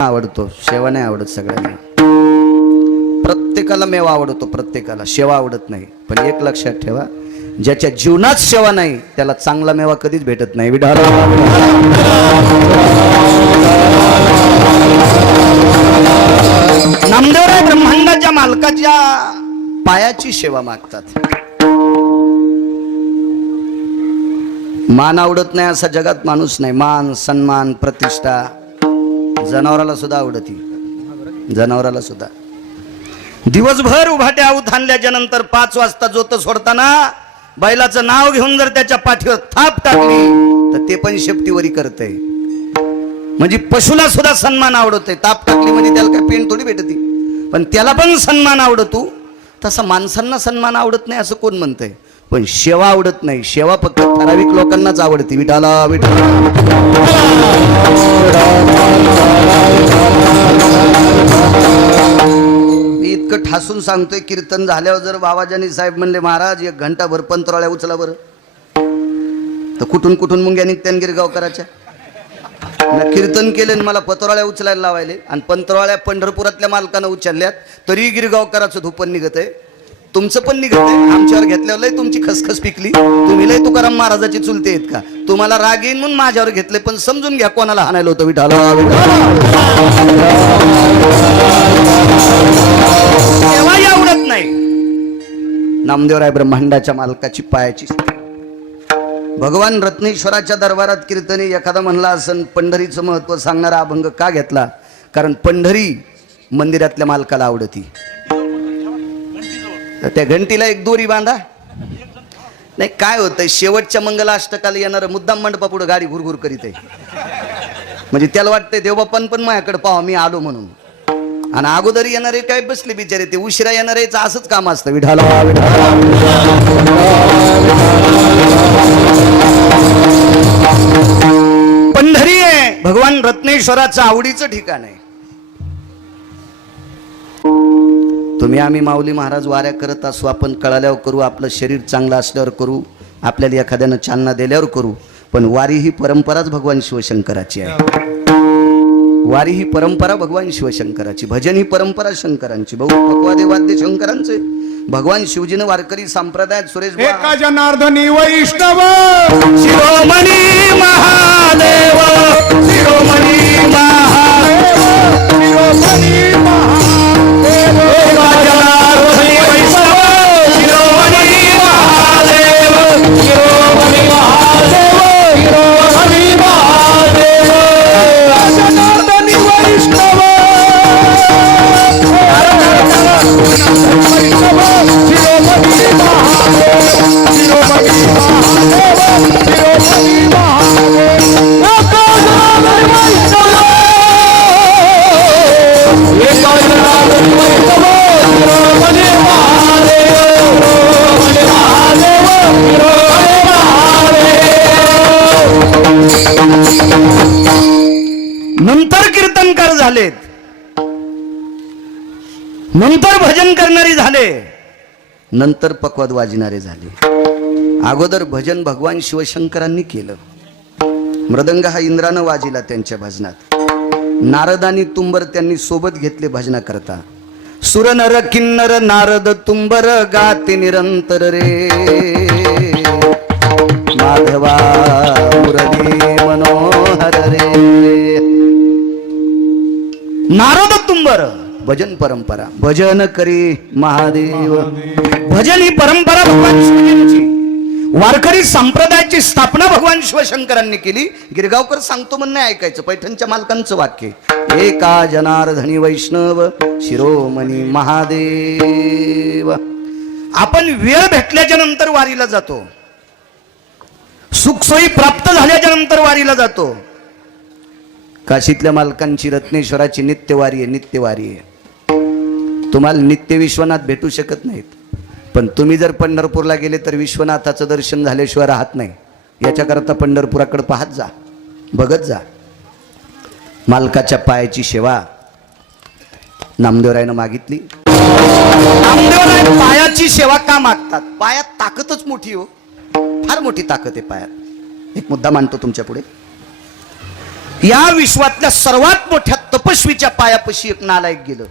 आवडतो शेवा नाही आवडत सगळ्यांना. प्रत्येकाला मेवा आवडतो प्रत्येकाला. शेवा आवडत नाही. पण एक लक्षात ठेवा ज्याच्या जीवनात सेवा नाही त्याला चांगला मेवा कधीच भेटत नाही. नामदेवराय ब्रह्मांडाच्या मालकाच्या पायाची सेवा मागतात. मान आवडत नाही असा जगात माणूस नाही. मान सन्मान प्रतिष्ठा. जनावराला सुद्धा आवडती. जनावराला सुद्धा. दिवसभर उभाट्या आऊत आणल्याच्या नंतर पाच वाजता जोत सोडताना बैलाचं नाव घेऊन जर त्याच्या पाठीवर थाप टाकली तर ते पण शेपटीवरी करतय. म्हणजे पशुला सुद्धा सन्मान आवडतोय. ताप टाकली म्हणजे त्याला काय पेन थोडी भेटती. पण त्याला पण सन्मान आवडतो. तसा माणसांना सन्मान आवडत नाही असं कोण म्हणतंय? पण शेवा आवडत नाही. शेवा फक्त ठराविक लोकांनाच आवडते. विठाला विठाला. मी इतकं ठासून सांगतोय कीर्तन झाल्यावर जर बाबाजानी साहेब म्हणले महाराज एक घंटाभर पंतराळ्या उचला बरं. तर कुठून कुठून मुंग्या निघत्यान गिरगावकराच्या? कीर्तन केले आणि मला पतराळ्या उचलायला लावायले. आणि पंतराळ्या पंढरपुरातल्या मालकानं उचलल्यात तरी गिरगावकराचं धुपन निघत आहे तुमचं पण निघत आहे आमच्यावर घेतल्यावर लय तुमची खसखस पिकली. तुम्ही लय तुकाराम महाराजाची चुलते आहेत का? तुम्हाला राग येईन म्हणून माझ्यावर घेतले पण समजून घ्या कोणाला हाणायला होतं विठाला. तेव्हा आवडत नाही? नामदेवराय ब्रह्मांडाच्या मालकाची पायाची भगवान रत्नेश्वराच्या दरबारात कीर्तने एखादा म्हणला असन पंढरीचं महत्त्व सांगणारा अभंग का घेतला? कारण पंढरी मंदिरातल्या मालकाला आवडती. त्या घंटीला एक दोरी बांधा. नाही काय होतंय शेवटच्या मंगला अष्टकाला येणारं मुद्दाम मंडपापुढं गाडी घुरघुर करीत आहे. म्हणजे त्याला वाटतंय देवबापान पण माझ्याकडे पाहा मी आलो म्हणून. आणि अगोदर येणारे काय बसले बिचारे ते उशिरा येणारेच असंच काम असतं. विढाला विठाला पंढरी आहे भगवान रत्नेश्वराचं आवडीचं ठिकाण आहे. तुम्ही आम्ही माऊली महाराज वाऱ्या करत असू आपण कळाल्यावर करू आपलं शरीर चांगलं असल्यावर करू आपल्याला एखाद्यानं चालना दिल्यावर करू पण वारी ही परंपराच भगवान शिवशंकराची आहे. वारी ही परंपरा भगवान शिवशंकराची भजन ही परंपरा शंकरांची बहु पक्वादे वाद्य शंकरांचे. भगवान शिवजीनं वारकरी संप्रदायात सुरेश एका जनार्दनी वैष्णव शिरोमणी महादेव शिरोमणी झाले. नंतर पकवाद वाजणारे झाले. अगोदर भजन भगवान शिवशंकरांनी केलं. मृदंग हा इंद्रानं वाजिला त्यांच्या भजनात. नारद आणि तुंबर त्यांनी सोबत घेतले भजना करता सुर नर किन्नर नारद तुंबर गाते निरंतर रे. माधवा मुरली मनोहर रे. नारद तुंबर भजन परंपरा. भजन करी महादेव. भजन ही परंपरा भगवान शिवजींची. वारकरी संप्रदायाची स्थापना भगवान शिवशंकरांनी केली. गिरगावकर सांगतो म्हणून नाही ऐकायचं. पैठणच्या मालकांचं वाक्य एका जनार्दनी वैष्णव शिरोमणी महादेव. आपण वेळ भेटल्याच्या नंतर वारीला जातो. सुखसोयी प्राप्त झाल्याच्यानंतर वारीला जातो. काशीतल्या मालकांची रत्नेश्वराची नित्यवारी आहे नित्यवारी आहे. तुम्हाला नित्य विश्वनाथ भेटू शकत नाहीत. पण तुम्ही जर पंढरपूरला गेले तर विश्वनाथाचं दर्शन झाल्याशिवाय राहत नाही. याच्याकरता पंढरपुराकडे पाहत जा. बघत जा. मालकाच्या पायाची सेवा नामदेवरायनं मागितली. नामदेवराय पायाची सेवा का मागतात? पायात ताकदच मोठी हो. फार मोठी ताकद आहे पायात. एक मुद्दा मांडतो तुमच्यापुढे. या विश्वातल्या सर्वात मोठ्या तपस्वीच्या पायापाशी एक नालायक गेलं.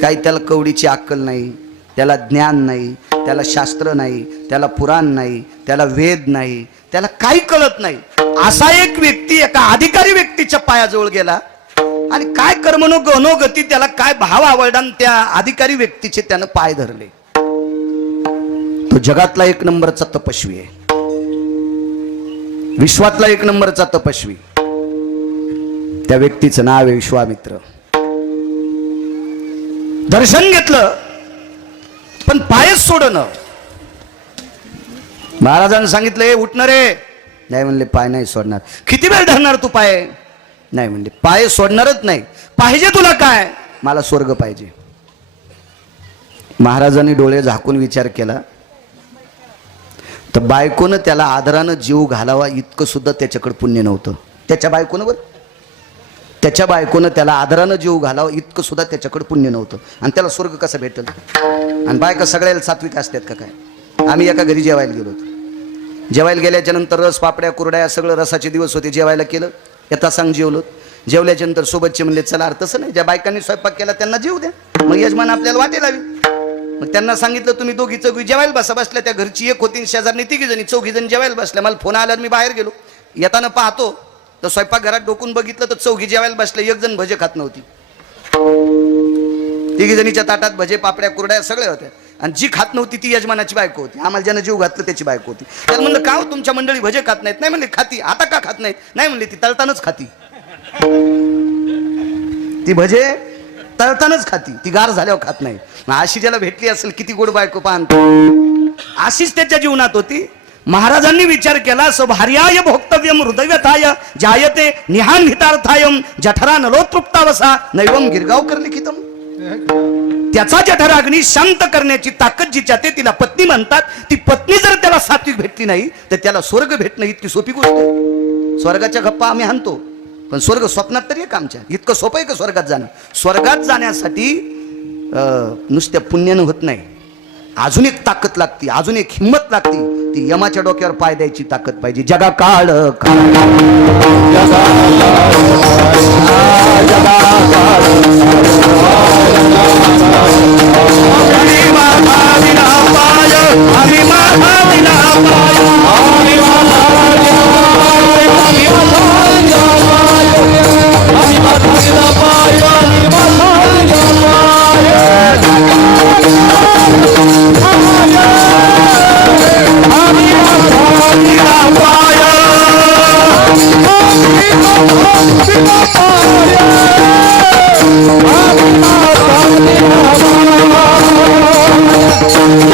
काही त्याला कवडीची अक्कल नाही त्याला ज्ञान नाही त्याला शास्त्र नाही त्याला पुराण नाही त्याला वेद नाही त्याला काही कळत नाही. असा एक व्यक्ती एका अधिकारी व्यक्तीच्या पायाजवळ गेला आणि काय कर्मनो गती त्याला काय भाव आवडला त्या अधिकारी व्यक्तीचे त्यानं पाय धरले. तो जगातला एक नंबरचा तपस्वी आहे. विश्वातला एक नंबरचा तपस्वी. त्या व्यक्तीचं नाव आहे विश्वामित्र. दर्शन घेतलं पण पायच सोडणं. महाराजांनी सांगितलं हे उठणं रे. नाही म्हणले पाय नाही सोडणार. किती वेळ धरणार तू पाय? नाही म्हणले पाय सोडणारच नाही. पाहिजे तुला काय? मला स्वर्ग पाहिजे. महाराजांनी डोळे झाकून विचार केला. तर बायकोनं त्याला आदरानं जीव घालावा इतकं सुद्धा त्याच्याकडे पुण्य नव्हतं. त्याच्या बायकोनं बरं. त्याच्या बायकोनं त्याला आदरानं जीव घालावं इतकं सुद्धा त्याच्याकडे पुण्य नव्हतं. आणि त्याला स्वर्ग कसं भेटल? आणि बायका सगळ्याला सात्विक असतात का काय? आम्ही एका घरी जेवायला गेलो होतो. जेवायला गेल्याच्यानंतर रस पापड्या कुरड्या सगळं रसाचे दिवस होते जेवायला केलं. येता सांग जेवलो. जेवल्याच्या नंतर सोबतचे म्हणले चला अरे तसं नाही. ज्या बायकांनी स्वयंपाक केला त्यांना जेव द्या. मग यजमान आपल्याला वाटेल हवी मग त्यांना सांगितलं तुम्ही दोघी चौघी जेवायला बसा. बसल्या त्या घरची एक होती शेजारनी तिघी जणी. चौघी जण जेवायला बसल्या. मला फोन आल्यावर मी बाहेर गेलो. येताना पाहतो तर स्वयंपाकघरात डोकून बघितलं तर चौघी जेवायला बसले एक जण भजे खात नव्हती. तिघी जणीच्या ताटात भजे पापड्या कुरड्या सगळ्या होत्या आणि जी खात नव्हती ती यजमानाची बायको होती. आम्हाला ज्यानं जीव घातलं त्याची बायको होती. त्याला म्हणलं का हो, तुमच्या मंडळी भजे खात नाहीत? नाही म्हणले खाती. आता का खात नाहीत? नाही म्हणले ती तळतानच खाती. ती भजे तळतानच खाती. ती गार झाल्यावर खात नाही. मग अशी ज्याला भेटली असेल किती गोड बायको पाहतो अशीच त्याच्या जीवनात होती. महाराजांनी विचार केला स्वभार्याय भोक्तव्यम हृदयथाय जायते निहान हितार्थायम जठरा नलोतृप्तावसा नैवम गिरगावकर लिखितम. त्याचा जठराग्नी शांत करण्याची ताकद जिच्या ते तिला पत्नी म्हणतात ती पत्नी जर त्याला सात्विक भेटली नाही तर त्याला स्वर्ग भेटणं इतकी सोपी गोष्ट आहे. स्वर्गाच्या गप्पा आम्ही आणतो पण स्वर्ग स्वप्नात तरी आहे का आमच्या. इतकं सोपं आहे का स्वर्गात जाणं? स्वर्गात जाण्यासाठी अं, नुसत्या पुण्यानं होत नाही. अजून एक ताकद लागती अजून एक हिंमत लागती. ती यमाच्या डोक्यावर पाय द्यायची ताकद पाहिजे जगा काळ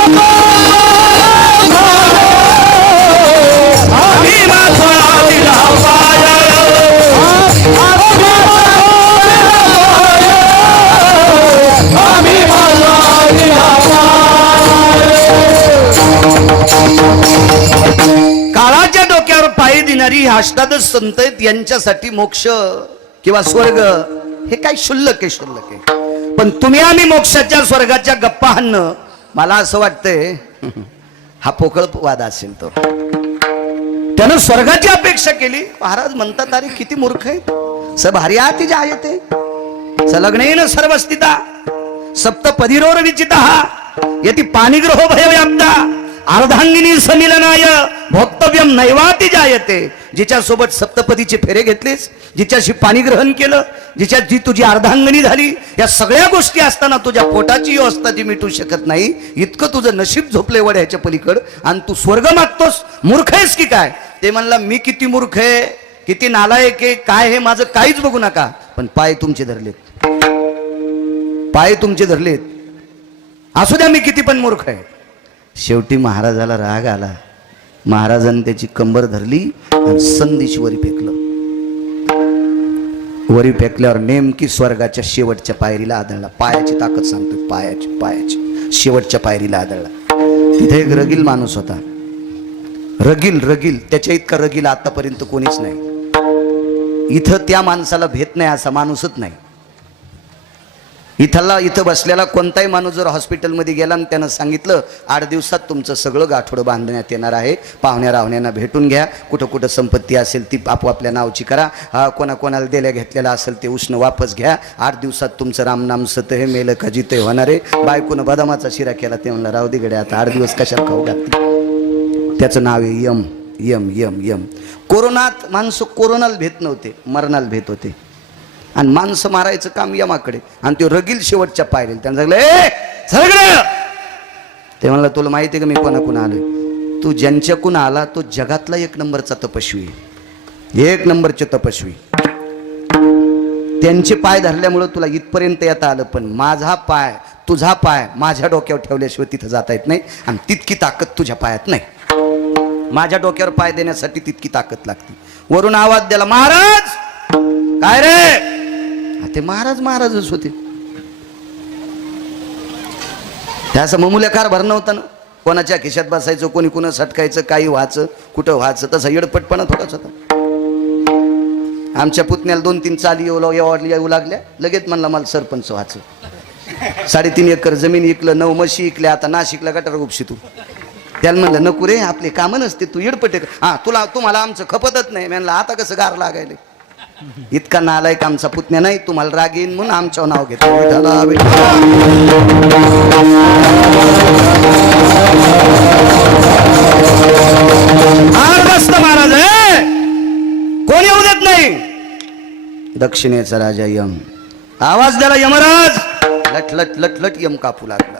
Bye. मिळणारी अष्टादश संत आहेत यांच्यासाठी मोक्ष किंवा स्वर्ग हे काय शुल्लक आहे शुल्लक आहे. पण तुम्ही आम्ही मोक्षाच्या स्वर्गाच्या गप्पा हाणणं मला असं वाटतंय हा पोकळ वाद असेल तो. त्यानं स्वर्गाची अपेक्षा केली. महाराज म्हणतात अरे किती मूर्ख आहे सब हरियाती जायते सलग्नेन पदिरोर विचित विचिता यती पाणीग्रहो भयव्याप्ता अर्धांगिनी समिलनाय भोक्तव्यम नैवाती जायते। जिच्यासोबत सप्तपदीचे फेरे घेतलेस जिच्याशी पाणी ग्रहण केलं जिच्या जी तुझी अर्धांगणी झाली या सगळ्या गोष्टी असताना तुझ्या पोटाची अवस्था जी मिटू शकत नाही इतकं तुझं नशीब झोपले वड ह्याच्या पलीकड आणि तू स्वर्ग मागतोस मूर्ख आहेस की काय? ते म्हणला मी किती मूर्ख आहे किती नालायक आहे काय हे माझं काहीच बघू नका. पण पाय तुमचे धरलेत. पाय तुमचे धरलेत. असू द्या मी किती पण मूर्ख आहे. शेवटी महाराजाला राग आला. महाराजांनी त्याची कंबर धरली आणि संदेश वरी फेकलं. वरी फेकल्यावर नेमकी स्वर्गाच्या शेवटच्या पायरीला आदळला. पायाची ताकद सांगतो पायाची पायाची. शेवटच्या पायरीला आदळला. तिथे एक रगील माणूस होता. रगील रगील. त्याच्या इतका रगील आतापर्यंत कोणीच नाही. इथं त्या माणसाला भेट नाही असा माणूसच नाही. इथला इथं बसलेला कोणताही माणूस जर हॉस्पिटलमध्ये गेला आणि त्यानं सांगितलं आठ दिवसात तुमचं सगळं गाठोडं बांधण्यात येणार आहे. पाहुण्या रावण्यांना भेटून घ्या. कुठं कुठं संपत्ती असेल ती आपोआपल्या नावची करा. हा कोणाकोणाला दिल्या घेतलेला असेल ते उष्ण वापस घ्या. आठ दिवसात तुमचं रामनाम सत हे मेलं का जिते होणार आहे. बायकोनं बदामाचा शिरा केला. ते म्हणलं राहू दे गड्या आता आठ दिवस कशाला खाऊ घातली त्याचं नाव आहे यम यम यम यम. कोरोनात माणसं कोरोनाला भेट नव्हते मरणाला भेट होते. आणि माणसं मारायचं काम यमाकडे. आणि ते रगील शेवटच्या पायरील. त्यांना सांगलं ए सगळं ते म्हणलं तुला माहिती आहे का मी कोणाकून आलोय? तू ज्यांच्याकून आला तो जगातला एक नंबरचा तपस्वी एक नंबरचे तपस्वी. त्यांचे पाय धरल्यामुळं तुला इथपर्यंत येता आलं पण माझा पाय तुझा पाय माझ्या डोक्यावर ठेवल्याशिवाय तिथं जाता येत नाही आणि तितकी ताकद तुझ्या पायात नाही. माझ्या डोक्यावर पाय देण्यासाठी तितकी ताकद लागते. वरून आवाज द्याला महाराज! काय रे? ते महाराज महाराजच होते. त्याचा ममुल्या कार भर नव्हता ना. कोणाच्या खिशात बसायचं कोणी कुणा सटकायचं काही व्हायचं कुठं व्हायचं तसा येडपटपणा थोडाच होता. आमच्या पुतण्याला दोन तीन चाली येऊ येऊ येऊ लागल्या लगेच म्हणला मला सरपंच व्हायचं. साडेतीन एकर जमीन इकलं नऊ म्हशी इकल्या आता नाशिकला गटार उपशी तू त्याला म्हणलं नको रे आपले कामं नसते तू येडपटे हा तुला तुम्हाला आमचं खपतच नाही. म्हणलं आता कसं गार लागायले इतका नालायक आमचा पुतण्या नाही तुम्हाला राग येईन म्हणून आमच्यावर नाव घेतो. महाराज? कोण येऊ देत नाही? दक्षिणेचा राजा यम. आवाज द्याला यमराज लट लट लट लट यम कापू लागला.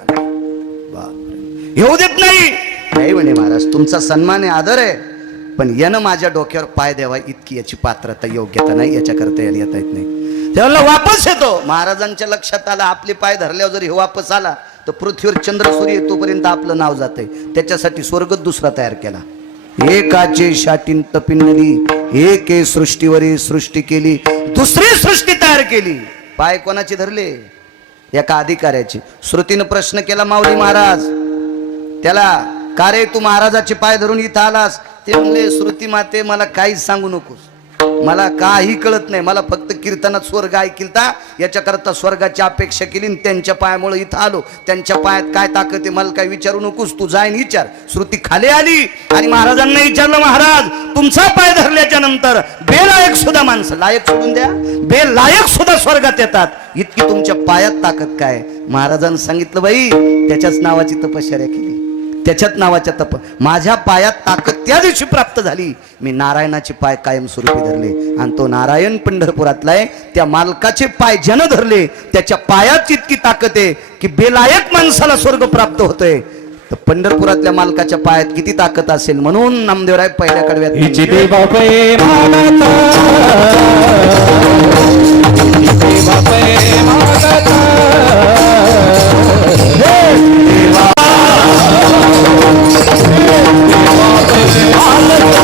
येऊ देत नाही. नाही म्हणे महाराज तुमचा सन्मान आहे आदर आहे. पण यानं माझ्या डोक्यावर पाय द्यावा इतकी याची पात्रता योग्यता नाही याच्याकरता याला येता येत नाही. त्याला वापस येतो. महाराजांच्या लक्षात आला आपले पाय धरल्यावर जर हे वापस आला तर पृथ्वीवर चंद्र सूर्य येतोपर्यंत आपलं नाव जातंय. त्याच्यासाठी स्वर्ग दुसरा तयार केला. एकाचे शाटीन तपिनली एके सृष्टीवरी सृष्टी केली दुसरी सृष्टी तयार केली. पाय कोणाचे धरले? एका अधिकाऱ्याची. श्रुतीनं प्रश्न केला माऊली महाराज त्याला का रे तू महाराजाचे पाय धरून इथं आलास? ते म्हणले श्रुती माते मला काहीच सांगू नकोस. मला काही कळत नाही. मला फक्त कीर्तनात स्वर्ग ऐकिलता याच्याकरता स्वर्गाची अपेक्षा केली आणि त्यांच्या पायामुळे इथं आलो. त्यांच्या पायात काय ताकद आहे मला काय विचारू नकोस. तू जाईन विचार. श्रुती खाली आली आणि महाराजांना विचारलं महाराज तुमचा पाय धरल्याच्या नंतर बेलायक सुद्धा माणसं लायक सोडून द्या. बेलायक सुद्धा स्वर्गात येतात. इतकी तुमच्या पायात ताकद काय महाराजांनी सांगितलं बाई त्याच्याच नावाची तपश्चर्या केली. त्याच्यात नावाच्या तप. माझ्या पायात ताकद त्या दिवशी प्राप्त झाली. मी नारायणाचे पाय कायम स्वरूपी धरले. आणि तो नारायण पंढरपुरातला आहे. त्या मालकाचे पाय ज्यानं धरले त्याच्या पायात इतकी ताकद आहे की बेलायक माणसाला स्वर्ग प्राप्त होतोय. तर पंढरपुरातल्या मालकाच्या पायात किती ताकद असेल म्हणून नामदेवराय पहिल्या कडव्यात Allah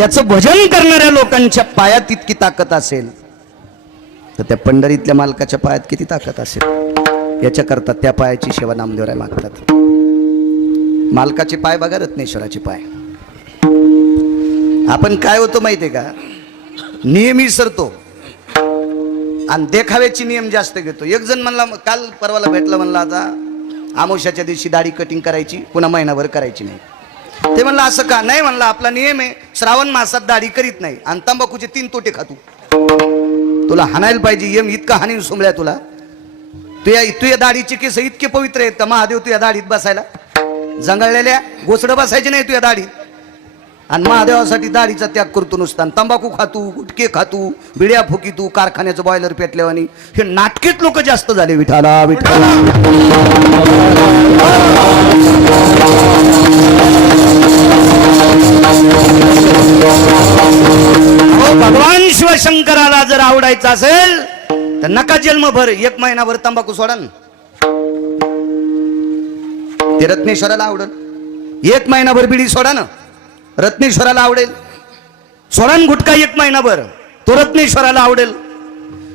त्याचं भजन करणाऱ्या लोकांच्या पायात इतकी ताकद असेल तर त्या पंढरीतल्या मालकाच्या पायात किती ताकद असेल? याच्याकरता त्या पायाची सेवा नामदेवराय मागतात. मालकाचे पाय बघा रत्नेश्वराचे पाय. आपण काय होतो माहितीये का? नियम विसरतो आणि देखाव्याची नियम जास्त घेतो. एक जण म्हणला काल परवाला भेटला म्हणला आता आमोशाच्या दिवशी दाढी कटिंग करायची पुन्हा महिनाभर करायची नाही. ते म्हणलं असं का? नाही म्हणलं आपला नियम आहे. श्रावण मासात दाढी करीत नाही. आणि तंबाखूचे तीन तोटे खातो. तुला हाणायला पाहिजे यम इतका हानीन सोमल्या तुला. तुया तुया दाढीचे केस इतके पवित्र आहेत का महादेव तुया दाढीत बसायला. जंगळलेल्या गोसडं बसायचे नाही तुया दाढीत. आणि महादेवासाठी दाढीचा त्याग करतो नुसता. तंबाखू खातू गुटके खातू बिड्या फुकितू कारखान्याचं बॉयलर पेटल्यावानी. हे नाटकेत लोक जास्त झाले विठाला विठाला हो भगवान शिवशंकराला जर आवडायचं असेल तर नका जन्मभर एक महिनाभर तंबाखू सोडा ते रत्नेश्वराला आवडल. एक महिनाभर बिडी सोडा ना. रत्नेश्वराला आवडेल. सोडा ना गुटखा एक महिनाभर तो रत्नेश्वराला आवडेल.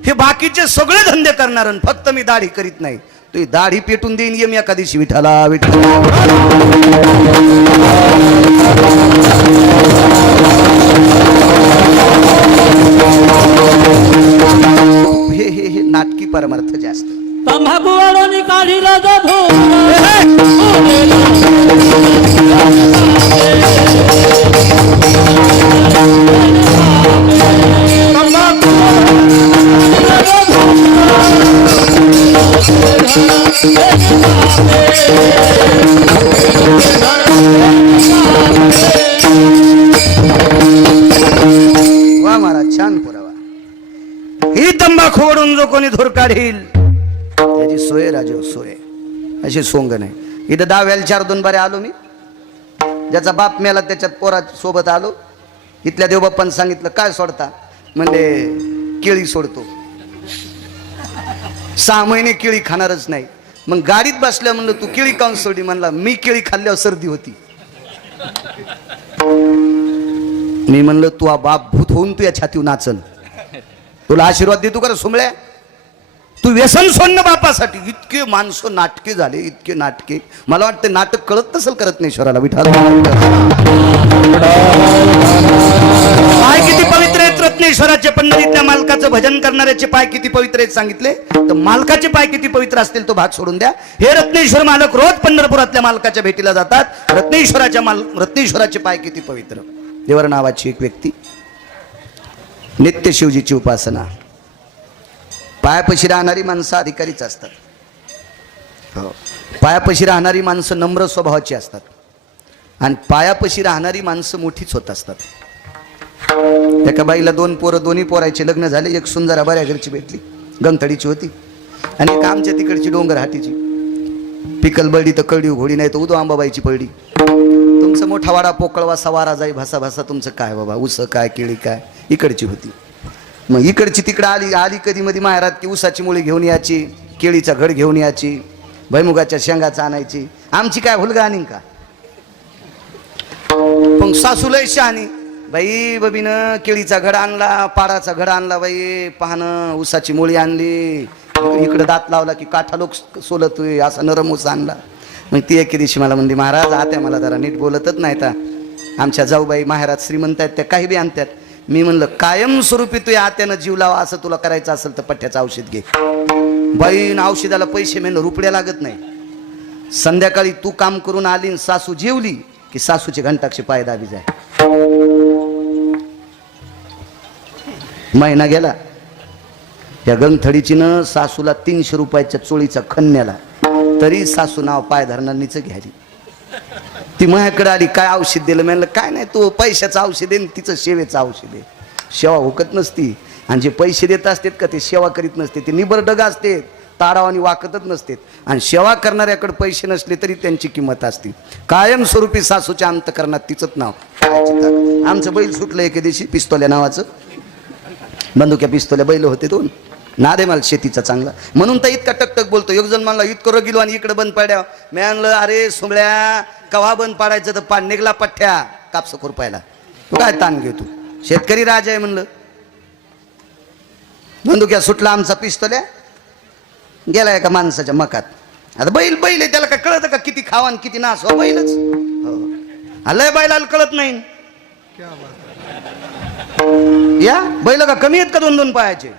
हे बाकीचे सगळे धंदे करणार फक्त मी दाढी करीत नाही. तू दाढी पेटून देईन ये मी एका दिवशी विठाला विठाला. हे हे हे नाटकी परमार्थ जास्त वा महाराज छान पुरावा. ही तंबाखू ओढून जो कोणी धूर काढील त्याची सोय राजे सोय. अशी सोंग नाही. इथं दहाव्याला चार दोन बारे आलो मी. ज्याचा बाप मेला त्याच्यात पोरा सोबत आलो. इथल्या देवबाप्पानं सांगितलं काय सोडता? म्हणजे केळी सोडतो. सहा महिने केळी खाणारच नाही. मग गाडीत बसल्या म्हणलं तू केळी काऊन सोडली म्हणला मी केळी खाल्ल्यावर सर्दी होती. मी म्हणलं तू आ बाप भूत होऊन तू या छातीवर नाचल तुला आशीर्वाद देतो का सुमळ्या? तू व्यसन सोडणं बापासाठी इतके माणसं नाटके झाले इतके नाटके. मला वाटतं नाटक कळत नसेल करत नाही विठाल. पाय किती पवित्र रत्नेश्वराचे पंढरीतल्या मालकाचं भजन करणाऱ्याचे पाय किती पवित्र आहेत सांगितले? तर मालकाचे पाय किती पवित्र असतील तो भाग सोडून द्या. हे रत्नेश्वर मालक रोज पंढरपुरातल्या मालकाच्या भेटीला जातात. रत्नेश्वराच्या माल रत्नेश्वराचे पाय किती पवित्र? देवर नावाची एक व्यक्ती. नित्य शिवजीची उपासना. पायापशी राहणारी माणसं अधिकारीच असतात. हो. पायापशी राहणारी माणसं नम्र स्वभावाची असतात. आणि पायापशी राहणारी माणसं मोठीच होत असतात. एका बाईला दोन पोरं दोन्ही पोरायचे लग्न झाले. एक सुंदर बऱ्या घरची भेटली. गंगथडीची होती. आणि एक आमच्या तिकडची डोंगर हाटीची. पिकल बळडी तर कळडी घोडी नाही तर उदो आंबाबाईची पळडी तुमचं मोठा वाडा पोकळवा सवारा जाई भासा भासा तुमचं काय बाबा? उस काय केळी काय? इकडची होती. मग इकडची तिकडं आली आली कधी मध्ये माहेरात की उसाची मुळी घेऊन यायची केळीचा घड घेऊन यायची भैमुगाच्या शेंगाचा आणायची. आमची काय हुलगा आणि का? पण सासू लय शहाणी. बाई बबीनं केळीचा घड आणला पाडाचा घड आणला बाई. पाहणं उसाची मुळी आणली. इकडं दात लावला की काठा लोक सोलतोय असा नरम ऊस आणला. मग ती एके दिवशी मला म्हणली महाराज आत्या मला जरा नीट बोलतच नाही तर आमच्या जाऊबाई महाराज श्रीमंत आहेत त्या काही बी आणतात मी म्हणलं कायमस्वरूपी तुझ्या आत्यानं जीव लावा असं तुला करायचं असेल तर पठ्ठ्याचं औषध घे. बाईन औषधाला पैसे मिळणं रुपड्या लागत नाही. संध्याकाळी तू काम करून आली सासू जेवली की सासूची घंटाक्षी पाय दाबी जाय. महिना गेला. या गंगथडीचीनं सासूला तीनशे रुपयाच्या चोळीचा खन्याला तरी सासू नाव पाय धरणारीच घ्याली ती माझ्याकडे आली काय औषध दिलं? म्हणलं काय नाही तू पैशाचं औषध आहे तिचं सेवेचं औषध आहे सेवा हुकत नसती. आणि जे पैसे देत असतात का ते सेवा करीत नसते. ते निबरडग असते ताडावानी वाकतच नसते आणि सेवा करणाऱ्याकडे पैसे नसले तरी त्यांची किंमत असते. कायमस्वरूपी सासूच्या अंतकरणात तिचंच नाव. आमचं बैल सुटलं एके दिवशी पिस्तोल्या नावाचं. बंदुक्या पिस्तोल्या बैल होते दोन. नादे मला शेतीचा चांगला. म्हणून तर इतका टकटक बोलतो. एक जण म्हणला इतकं रगिलो आणि इकडे बंद पाड्या. मी आणलं अरे सुमळ्या कवा बंद पाडायचं तर पा निघला पठ्ठ्या. कापसं खुरपायला तू काय ताण घेतो? शेतकरी राजा आहे म्हणलं. बंदुक्या सुटला आमचा पिस्तोल्या. गेलाय का माणसाच्या मकात. आता बैल बैल आहे त्याला काय कळतं का किती खावा आणि किती नास हो. बैलच लय बैलाला कळत नाही. या? बैल का कमी आहेत का दोन दोन पायाचे?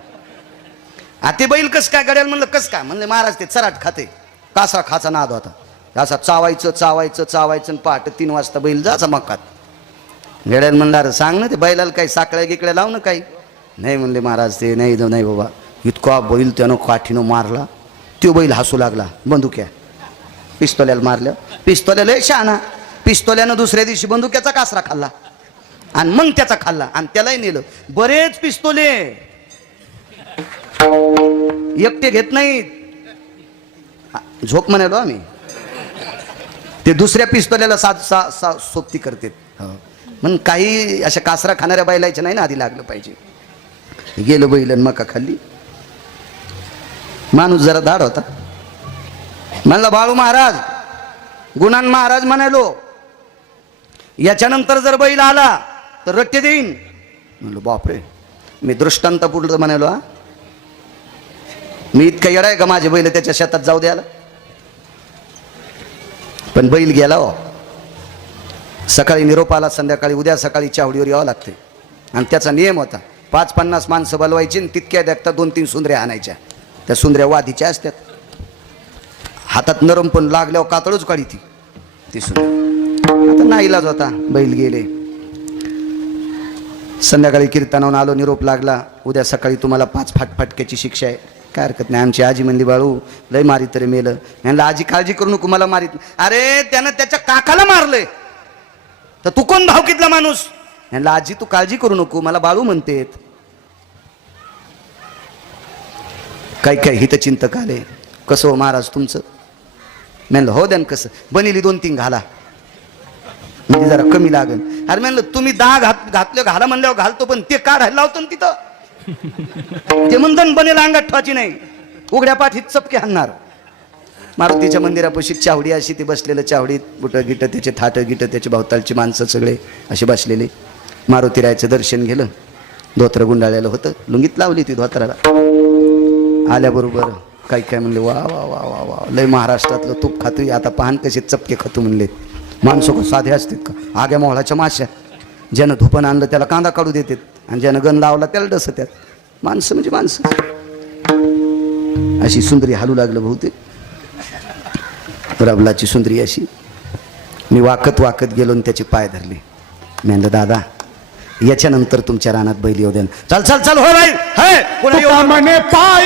आ ते बैल कस काय गड्याला म्हणलं कस काय? म्हणले महाराज ते चराट खाते. कासा खाचा नाद होता. असा चावायचं चावायचं चावायचं आणि पहाटे तीन वाजता बैल जायचा मकात गड्याला म्हणलं अरे सांग ना ते बैलाला काही साकळ्या गिकळ्या लाव ना काही. नाही म्हणले महाराज ते नाही नाही बाबा. इतका बैल त्यानं काठीनं मारला. तो बैल हसू लागला. बंदुक्या. पिस्तोल्याला मारलं. पिस्तोल्याला शहाणा. पिस्तोल्यानं दुसऱ्या दिवशी बंदुक्याचा कासरा खाल्ला. आणि मग त्याचा खाल्ला. आणि त्यालाही नेलं. बरेच पिस्तोले. एकटे घेत नाहीत. झोप म्हणालो आम्ही. ते दुसऱ्या पिस्तोल्याला सात सा सा सोबती करतात. मग काही अशा कासरा खाणाऱ्या बैलायच्या नाही ना आधी लागलं पाहिजे. गेलं बैल आणि मका खाल्ली. माणूस जरा धाड होता. म्हणला बाळू महाराज गुणान महाराज म्हणालो याच्यानंतर जर बैल आला तर रट्टे देईन. म्हणलो बापरे मी दृष्टांत पुढलं म्हणालो हा? मी इतका येडाय आहे का माझे बैल त्याच्या शेतात जाऊ द्यायला? पण बैल गेला हो. सकाळी निरोप आला संध्याकाळी उद्या सकाळी चावडीवर यावं लागते आणि त्याचा नियम होता पाच पन्नास माणसं बोलवायची आणि तितक्या देखता दोन तीन सुंदऱ्या आणायच्या. त्या सुंदऱ्या वादीच्या असतात हातात नरम पण लागल्यावर कातळूच काढी ती. ती सुंदर. आता नाईलाज होता बैल गेले. संध्याकाळी कीर्तनावून आलो निरोप लागला. उद्या सकाळी तुम्हाला पाच फाटफाटक्याची शिक्षा आहे. काय हरकत नाही. आमची आजी म्हणली बाळू लय मारी तरी मेलं. म्हणलं आजी काळजी करू नको मला मारीत अरे त्यानं त्याच्या काकाला मारलंय. तर तू कोण भावकीतला माणूस? म्हणलं आजी तू काळजी करू नको मला बाळू म्हणतेत. काही काही हितचिंतक आले. कसं हो महाराज तुमचं? म्हणलं हो द्या कसं. बनिली दोन तीन घाला. म्हणजे जरा कमी लागेल अरे म्हणलं तुम्ही दहा घात घातले घाला म्हणल्यावर घालतो पण ते काढायला लावतो ना तिथं. ते म्हणतं बनेल अंगात ठेवायची नाही. उघड्या पाठीत चपके हाणणार. मारुतीच्या मंदिरापाशी चावडी अशी ते बसलेलं चावडीत बुटं गिटं त्याचे थाटं गिटं त्याचे भोवतालची माणसं सगळे असे बसलेले. मारुतीरायचं दर्शन गेलं धोत्र गुंडाळलेलं होतं. लुंगीत लावली ती धोत्राला. आल्याबरोबर काही काय म्हणले वा वा वा वा वा लय महाराष्ट्रातलं तूप खातोय आता पाहन कसे चपके खातो म्हणले माणसं का साधे असतात का? आग्या मोहळाच्या माश्या. ज्यानं धुपण आणलं त्याला कांदा काढू देतात. आणि ज्यानं गण लावला त्याला डसत्यात माणसं म्हणजे माणसं. अशी सुंदरी हालू लागलं बहुतेक. रबलाची सुंदरी अशी. मी वाकत वाकत गेलो आणि त्याचे पाय धरले. मी म्हणलं दादा याच्यानंतर तुमच्या रानात बैल येऊ द्या चल चल चल हो बाई. हे म्हणे. पाय.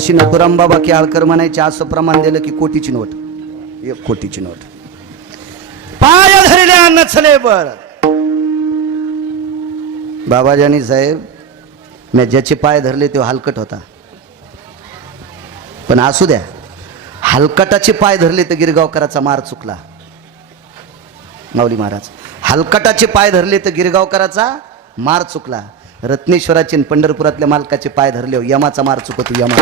अशी नथुराम बाबा की आळकर म्हणायचे असं प्रमाण दिलं की कोटीची नोट. एक कोटीची नोट. पाय धरल्या नचले बर बाबाजानी साहेब मी ज्याचे पाय धरले तो हलकट होता. पण असू द्या हलकटाचे पाय धरले तर गिरगावकराचा मार चुकला. माऊली महाराज हलकटाचे पाय धरले तर गिरगावकराचा मार चुकला. रत्नेश्वराचे पंढरपुरातल्या मालकाचे पाय धरले हो. यमाचा मार चुकतो यमा.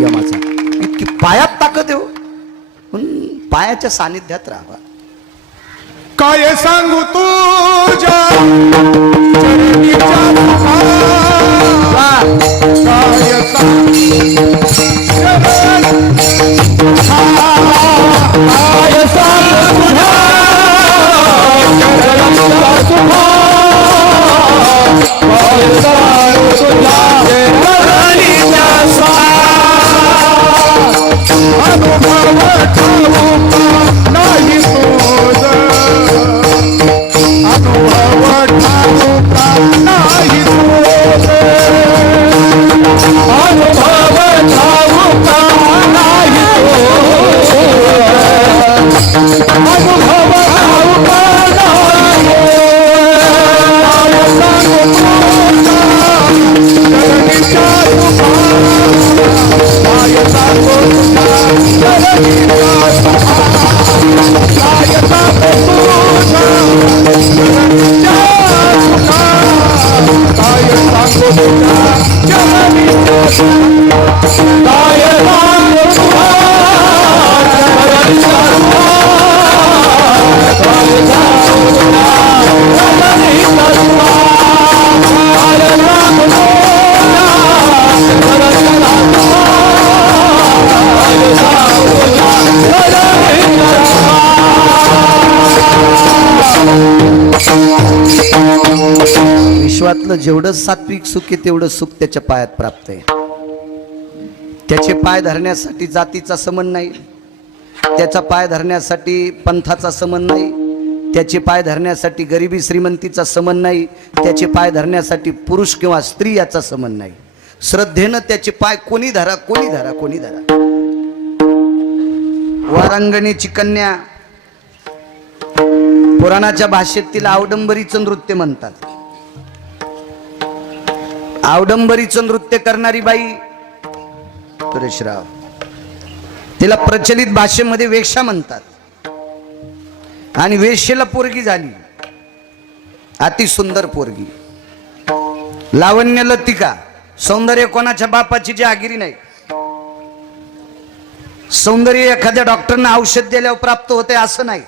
यमाचा. इतकी पायात ताकद येऊ हो. पण पायाच्या सानिध्यात राहावा. काय सांगू तू? सुख आहे तेवढं सुख त्याच्या पायात प्राप्त आहे. त्याचे पाय धरण्यासाठी जातीचा समन नाही. त्याचा पाय धरण्यासाठी पंथाचा समन नाही. त्याचे पाय धरण्यासाठी गरिबी श्रीमंतीचा समन नाही. त्याचे पाय धरण्यासाठी पुरुष किंवा स्त्री याचा समन नाही. श्रद्धेनं त्याचे पाय कोणी धरा कोणी धरा कोणी धरा. वारांगणीची कन्या पुराणाच्या भाषेत तिला अवडंबरीचं नृत्य म्हणतात. अवडंबरीचं नृत्य करणारी बाई सुरेशराव. तिला प्रचलित भाषेमध्ये वेशा म्हणतात. आणि वेशेला पोरगी झाली. अति सुंदर पोरगी. लावण्य लतिका. सौंदर्य कोणाच्या बापाची जी आगिरी नाही. सौंदर्य एखाद्या डॉक्टरना औषध दिल्यावर प्राप्त होते असं नाही.